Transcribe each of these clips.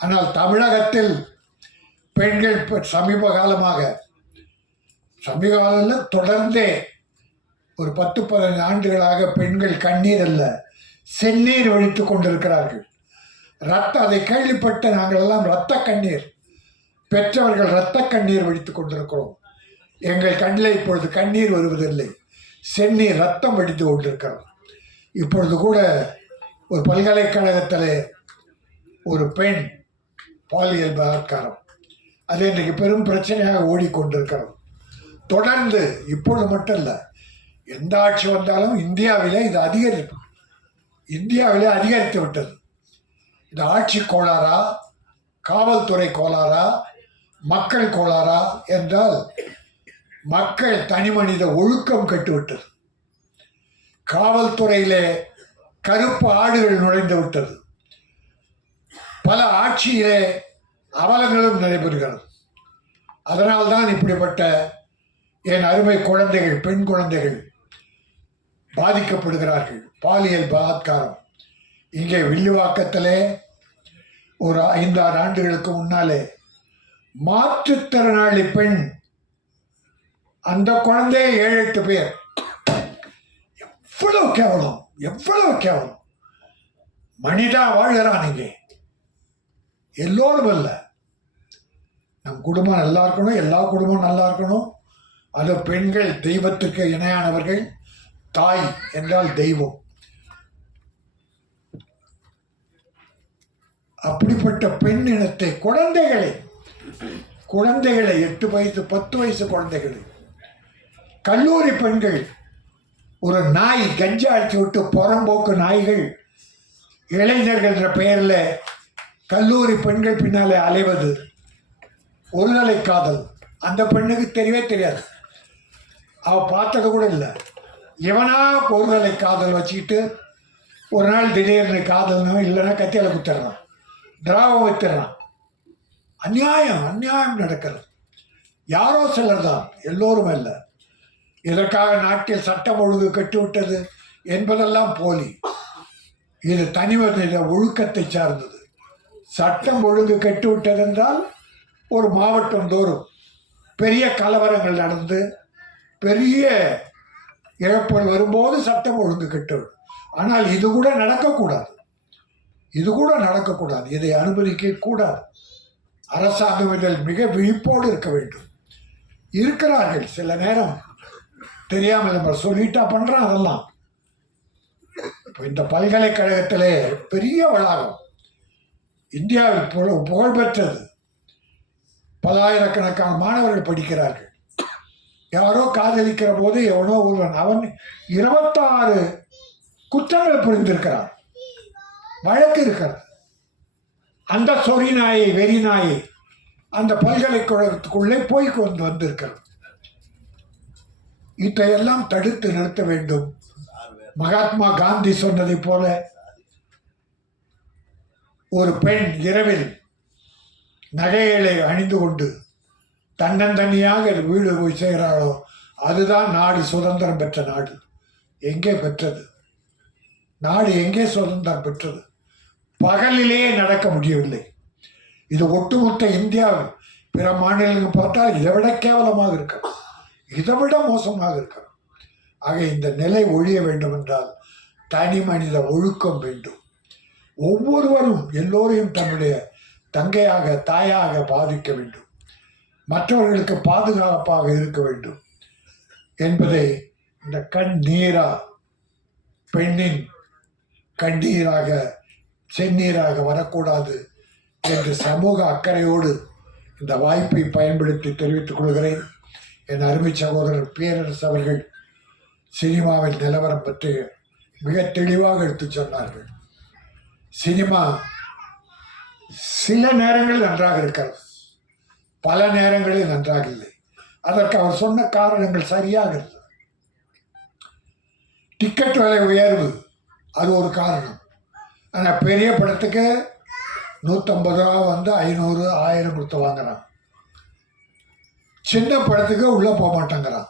ஆனால் தமிழகத்தில் பெண்கள் சமீப காலத்தில் தொடர்ந்தே ஒரு 10-15 ஆண்டுகளாக பெண்கள் கண்ணீர் அல்ல செந்நீர் வழித்து கொண்டிருக்கிறார்கள். அதை கேள்விப்பட்டு நாங்கள் எல்லாம் இரத்த கண்ணீர் பெற்றவர்கள் இரத்த கண்ணீர் வடித்துக் கொண்டிருக்கிறோம். எங்கள் கண்ணில் இப்பொழுது கண்ணீர் வருவதில்லை, செந்நீர் ரத்தம் வடித்து கொண்டிருக்கிறோம். இப்பொழுது கூட ஒரு பல்கலைக்கழகத்தில் ஒரு பெண் பாலியல் பலாத்காரம், அது இன்றைக்கு பெரும் பிரச்சனையாக ஓடிக்கொண்டிருக்கிறது. தொடர்ந்து இப்பொழுது மட்டும் இல்லை, எந்த ஆட்சி வந்தாலும் இந்தியாவிலே இது அதிகரித்து விட்டது. இந்த ஆட்சி கோளாறா, காவல்துறை கோளாறா, மக்கள் கோளாறா என்றால் மக்கள் தனி மனித ஒழுக்கம் கெட்டுவிட்டது. காவல்துறையிலே கருப்பு ஆடுகள் நுழைந்து விட்டது. பல ஆட்சியிலே அவலங்களும் நடைபெறுகிறது. அதனால்தான் இப்படிப்பட்ட என் அருமை குழந்தைகள், பெண் குழந்தைகள் பாதிக்கப்படுகிறார்கள். பாலியல் பலாத்காரம் இங்கே வில்லிவாக்கத்திலே ஒரு 5-6 ஆண்டுகளுக்கு முன்னாலே மாற்றுத்திறனாளி பெண், அந்த குழந்தை 7-8 பேர். எவ்வளவு கேவலம், எவ்வளவு கேவலம். மனிதா வாழ்கிறான் இங்கே. எல்லோரும் அல்ல, நம் குடும்பம் நல்லா இருக்கணும், எல்லா குடும்பம் நல்லா இருக்கணும். அது பெண்கள் தெய்வத்துக்கு இணையானவர்கள். தாய் என்றால் தெய்வம். அப்படிப்பட்ட பெண் இனத்தை குழந்தைகளை 8 வயசு 10 வயசு குழந்தைகளை, கல்லூரி பெண்கள், ஒரு நாய் கஞ்சா அடிச்சு விட்டு புறம்போக்கு நாய்கள் இளைஞர்கள் என்ற பெயரில் கல்லூரி பெண்கள் பின்னாலே அலைவது ஒருதலை காதல். அந்த பெண்ணுக்கு தெரியவே தெரியாது, அவள் பார்த்தது கூட இல்லை. இவனா ஒருதலை காதல் வச்சுக்கிட்டு ஒரு நாள் திடீர்னு காதல்னும் இல்லைன்னா கத்தியால் குத்திடுறான், திராவம் வைத்திடுறான். அநியாயம் நடக்கிறது. யாரோ சிலர் தான், எல்லோரும் அல்ல. இதற்காக நாட்டில் சட்டம் ஒழுங்கு கட்டுவிட்டது என்பதெல்லாம் போலி. இது தனிமனித ஒழுக்கத்தை சார்ந்தது. சட்டம் ஒழுங்கு கட்டுவிட்டது என்றால் ஒரு மாவட்டம் தோறும் பெரிய கலவரங்கள் நடந்து பெரிய இழப்புகள் வரும்போது சட்டம் ஒழுங்கு கட்டுவிடும். ஆனால் இது கூட நடக்கக்கூடாது. இதை அனுமதிக்க கூடாது. அரசாங்கம் இதில் மிக விழிப்போடு இருக்க வேண்டும். இருக்கிறார்கள், சில நேரம் தெரியாமல் நம்ம சொல்லிட்டா பண்றான். அதெல்லாம் இப்போ இந்த பல்கலைக்கழகத்திலே பெரிய வளாகம், இந்தியாவில் புகழ்பெற்றது. பல்லாயிரக்கணக்கான மாணவர்கள் படிக்கிறார்கள். யாரோ காதலிக்கிற போது எவனோ ஒருவன், அவன் 26 குற்றங்கள் புரிந்திருக்கிறான், வழக்கு இருக்கிறது. அந்த சொறி நாயை, வெறி நாயை அந்த பல்கலைக்கழகத்துக்குள்ளே போய் கொண்டு வந்திருக்கிறது. இதையெல்லாம் தடுத்து நிறுத்த வேண்டும். மகாத்மா காந்தி சொன்னதை போல ஒரு பெண் இரவில் நகைகளை அணிந்து கொண்டு தன்னந்தனியாக வீடு போய் செய்கிறாளோ, அதுதான் நாடு சுதந்திரம் பெற்ற நாடு. எங்கே பெற்றது நாடு? எங்கே சுதந்திரம் பெற்றது? பகலிலே நடக்க முடியவில்லை. இது ஒட்டுமொத்த இந்தியாவில் பிற மாநிலங்கள் பார்த்தால் இதை விட கேவலமாக இருக்கிறது, இதை விட மோசமாக இருக்கிறது. ஆக இந்த நிலை ஒழிய வேண்டும் என்றால் தனி மனித ஒழுக்கம் வேண்டும். ஒவ்வொருவரும் எல்லோரையும் தன்னுடைய தங்கையாக, தாயாக பாதிக்க வேண்டும். மற்றவர்களுக்கு பாதுகாப்பாக இருக்க வேண்டும் என்பதை இந்த கண்ணீரா, பெண்ணின் கண்ணீராக செந்நீராக வரக்கூடாது என்று சமூக அக்கறையோடு இந்த வாய்ப்பை பயன்படுத்தி தெரிவித்துக் கொள்கிறேன். என் அருமை சகோதரர் பேரரசு அவர்கள் சினிமாவின் நிலவரம் பற்றி மிக தெளிவாக எடுத்து சொன்னார்கள். சினிமா சில நேரங்களில் நன்றாக இருக்கிறது, பல நேரங்களில் நன்றாக இல்லை. அதற்கு அவர் சொன்ன காரணங்கள் சரியாக இருந்தது. டிக்கெட் விலை உயர்வு அது ஒரு காரணம். ஆனால் பெரிய படத்துக்கு 150 ரூபா வந்து 500, 1000 கொடுத்து வாங்குறான். சின்ன படத்துக்கு உள்ளே போக மாட்டேங்கிறான்.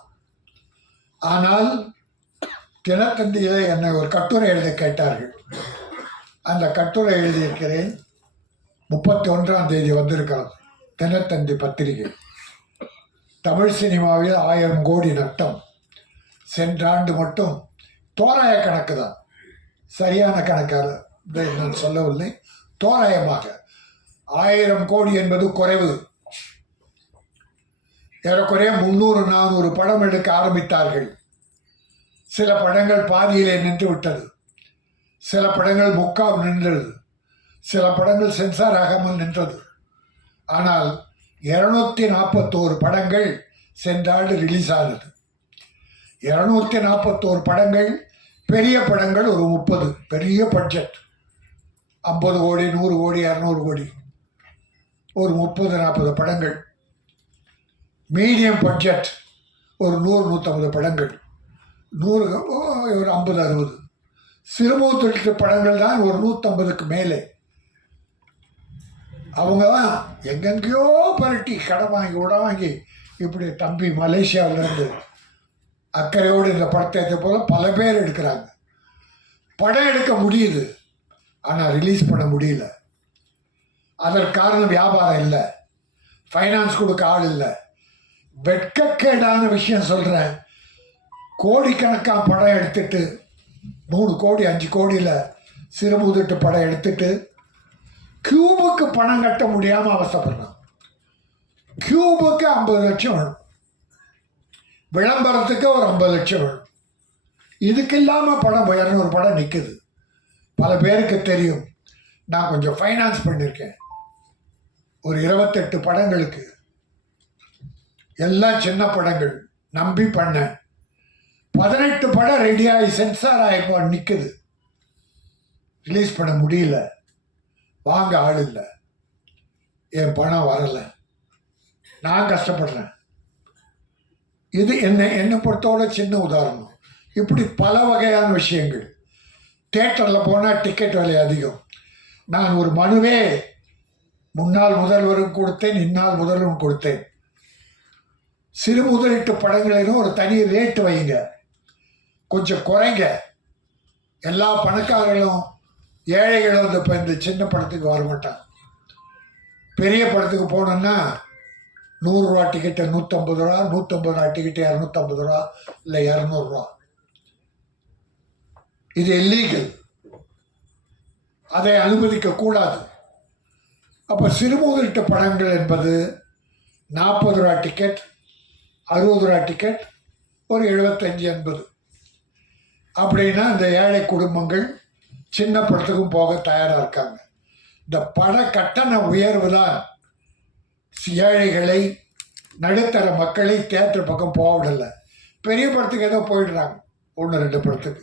ஆனால் தினத்தந்தியில் என்னை ஒரு கட்டுரை எழுத கேட்டார்கள். அந்த கட்டுரை எழுதியிருக்கிறேன். 31ஆம் தேதி வந்திருக்கிறது தினத்தந்தி பத்திரிகை. தமிழ் சினிமாவில் 1000 கோடி நட்டம். சென்ற ஆண்டு மட்டும் தோராய கணக்கு தான், சரியான கணக்காக நான் சொல்லவில்லை, தோராயமாக 1000 கோடி என்பது குறைவு. ஏறக்குறைய 300-400 படம் எடுக்க ஆரம்பித்தார்கள். சில படங்கள் பாதியிலே நின்று விட்டது, சில படங்கள் முக்கால் நின்றது, சில படங்கள் சென்சார் ஆகாமல் நின்றது. ஆனால் 241 படங்கள் சென்ற ஆண்டு ரிலீஸ் ஆனது. 241 படங்கள், பெரிய படங்கள் ஒரு 30, பெரிய பட்ஜெட் 50 கோடி 100 கோடி 200 கோடி, ஒரு 30-40 படங்கள். மீடியம் பட்ஜெட் ஒரு 100-150 படங்கள், 100 ஒரு 50-60. சிறுமுகத்து படங்கள் தான் ஒரு 150க்கு மேலே. அவங்க தான் எங்கெங்கேயோ பரட்டி கடன் வாங்கி உட வாங்கி இப்படி தம்பி மலேசியாவிலேருந்து அக்கறையோடு இந்த படத்தை எடுத்த போல பல பேர் எடுக்கிறாங்க. படம் எடுக்க முடியுது, ஆனால் ரிலீஸ் பண்ண முடியல. அதற்கு காரணம் வியாபாரம் இல்லை, ஃபைனான்ஸ் கொடுக்க ஆள் இல்லை. வெட்கக்கேடான விஷயம் சொல்கிறேன், கோடிக்கணக்கான படம் எடுத்துட்டு 3 கோடி 5 கோடியில் சிறுமுதிட்டு படம் எடுத்துட்டு கியூபுக்கு பணம் கட்ட முடியாமல் அவசப்படுறான். கியூபுக்கு 50 லட்சம் வேணும், விளம்பரத்துக்கு ஒரு 50 லட்சம் வேணும். இதுக்கு இல்லாமல் படம் 200 படம் நிற்குது. பல பேருக்கு தெரியும், நான் கொஞ்சம் ஃபைனான்ஸ் பண்ணியிருக்கேன். ஒரு 28 படங்களுக்கு, எல்லாம் சின்ன படங்கள் நம்பி பண்ணேன். 18 படம் ரெடியாகி சென்சார் ஆகி நிற்குது, ரிலீஸ் பண்ண முடியல, வாங்க ஆள் இல்லை, என் பணம் வரலை, நான் கஷ்டப்படுறேன். இது என்னை பொறுத்தவரை சின்ன உதாரணம். இப்படி பல வகையான விஷயங்கள். தியேட்டரில் போனால் டிக்கெட் விலை அதிகம். நான் ஒரு மனுவே முன்னாள் முதல்வரும் கொடுத்தேன், இந்நாள் முதல்வரும் கொடுத்தேன். சிறு முதலீட்டு படங்களிலும் ஒரு தனி ரேட்டு வைங்க, கொஞ்சம் குறைங்க. எல்லா பணக்காரர்களும் ஏழைகளும் இந்த சின்ன படத்துக்கு வர மாட்டாங்க. பெரிய படத்துக்கு போனோன்னா 100 ரூபா டிக்கெட்டு 150 ரூபா, 150 ரூபா டிக்கெட்டு 250 ரூபா, இல்லை 200 ரூபா. இது இல்லீகல், அதை அனுமதிக்கக்கூடாது. அப்போ சிறுமுதலீட்டு படங்கள் என்பது 40 ரூபா டிக்கெட், 60 ரூபா டிக்கெட், ஒரு 75-80. அப்படின்னா இந்த ஏழை குடும்பங்கள் சின்ன படத்துக்கும் போக தயாராக இருக்காங்க. இந்த பட கட்டண உயர்வு தான் ஏழைகளை, நடுத்தர மக்களை தியேட்டர் பக்கம் போக விடலை. பெரிய படத்துக்கு ஏதோ போயிடுறாங்க, 1-2 படத்துக்கு.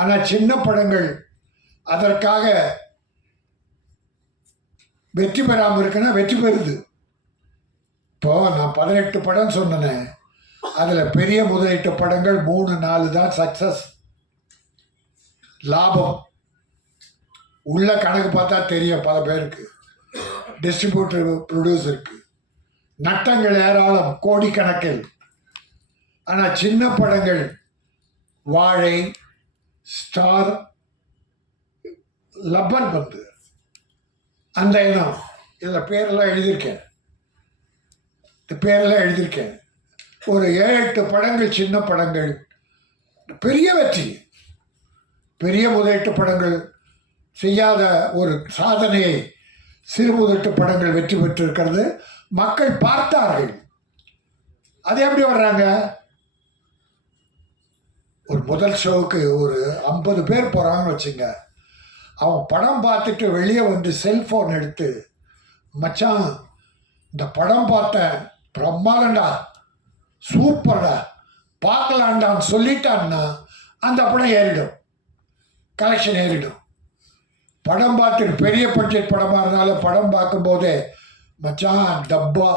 ஆனால் சின்ன படங்கள் அதற்காக வெற்றி பெறாமல் இருக்குன்னா வெற்றி பெறுது. இப்போது நான் 18 படம் சொன்னேன், அதில் பெரிய முதலீட்டு படங்கள் 3-4 தான் சக்ஸஸ், லாபம். உள்ள கணக்கு பார்த்தா தெரியும் பல பேருக்கு, டிஸ்ட்ரிபியூட்டர் ப்ரொடியூசருக்கு. நட்டங்கள் ஏராளம், கோடிக்கணக்கில். ஆனால் சின்ன படங்கள் வாழை, ஸ்டார், லப்பர் பந்து, அந்த இனம், இதில் பேரெல்லாம் எழுதியிருக்கேன், ஒரு 7-8 படங்கள் சின்ன படங்கள் பெரிய வெற்றி. பெரிய முதலீட்டு படங்கள் செய்யாத ஒரு சாதனையை சிறு முதலீட்டு படங்கள் வெற்றி பெற்றிருக்கிறது. மக்கள் பார்த்தார்கள். அது எப்படி வர்றாங்க? ஒரு முதல் ஷோவுக்கு ஒரு 50 பேர் போகிறாங்கன்னு வச்சுங்க. அவன் படம் பார்த்துட்டு வெளியே வந்து செல்ஃபோன் எடுத்து, மச்சான் இந்த படம் பார்த்தேன், பிரம்மாண்டா, சூப்பர்டா, பார்க்கலாண்டான்னு சொல்லிட்டான்னா அந்த படம் ஏறிடும், கலெக்ஷன் ஏறிடும். படம் பார்த்துட்டு பெரிய பட்ஜெட் படமாக இருந்தாலும் படம் பார்க்கும்போதே, மச்சான் டப்பா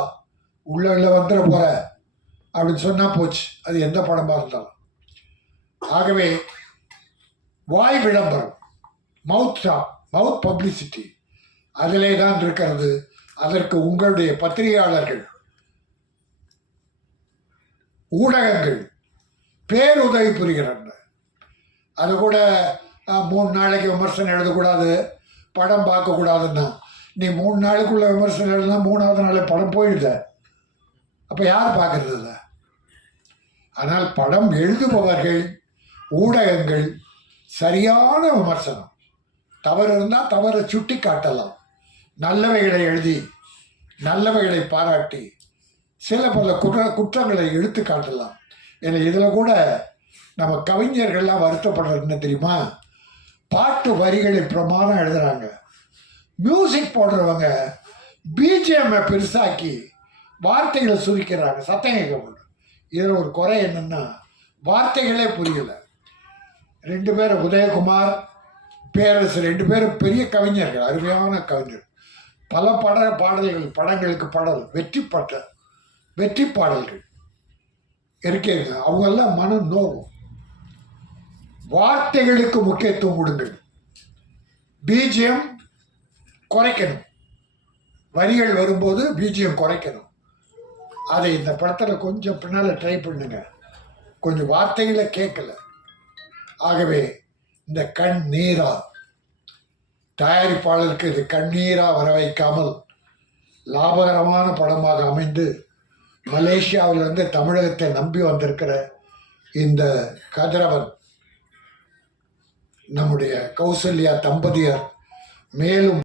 உள்ள வந்துட போகிற அப்படின்னு சொன்னால் போச்சு, அது எந்த படமாக இருந்தாலும். ஆகவே வாய் விளம்பரம், மவுத் பப்ளிசிட்டி அதிலே தான் இருக்கிறது. அதற்கு உங்களுடைய பத்திரிகையாளர்கள், ஊடகங்கள் பேருதவி புரிகிறார்கள். அது கூட 3 நாளைக்கு விமர்சனம் எழுதக்கூடாது, படம் பார்க்கக்கூடாதுன்னா நீ 3 நாளுக்குள்ள விமர்சனம் எழுதினா 3வது நாள் படம் போயிடுத. அப்போ யார் பார்க்கறது அதை? ஆனால் படம் எழுதுபவர்கள், ஊடகங்கள் சரியான விமர்சனம். தவறு இருந்தால் தவறை சுட்டி காட்டலாம், நல்லவைகளை எழுதி நல்லவைகளை பாராட்டி சில பல குற்றங்களை எடுத்து காட்டலாம். ஏன்னா இதில் கூட நம்ம கவிஞர்கள்லாம் வருத்தப்படுறது என்ன தெரியுமா? பாட்டு வரிகளை பிரமாதம் எழுதுகிறாங்க, மியூசிக் போடுறவங்க பிஜிஎம்மை பெருசாக்கி வார்த்தைகளை சுருக்கிறாங்க, சத்தம் கேட்க முடியும். இதில் ஒரு குறை என்னென்னா வார்த்தைகளே புரியலை. 2 பேர் உதயகுமார், பேரரசு 2 பேரும் பெரிய கவிஞர்கள், அருமையான கவிஞர். பல பாடல்கள், படங்களுக்கு பாடல் வெற்றி பாடல்கள் இருக்கேங்க. அவங்கெல்லாம் மனம் நோவும். வார்த்தைகளுக்கு முக்கியத்துவம் கொடுங்கள். பிஜிஎம் குறைக்கணும், வரிகள் வரும்போது பிஜிஎம் குறைக்கணும். அதை இந்த படத்தில் கொஞ்சம் பின்னால் ட்ரை பண்ணுங்க. கொஞ்சம் வார்த்தைகளை கேட்கல. ஆகவே இந்த கண்ணீரா தயாரிப்பாளருக்கு இது கண்ணீரா வர வைக்காமல் லாபகரமான படமாக அமைந்து மலேசியாவிலிருந்து தமிழகத்தை நம்பி வந்திருக்கிற இந்த கதிரவன், நம்முடைய கௌசல்யா தம்பதியர் மேலும்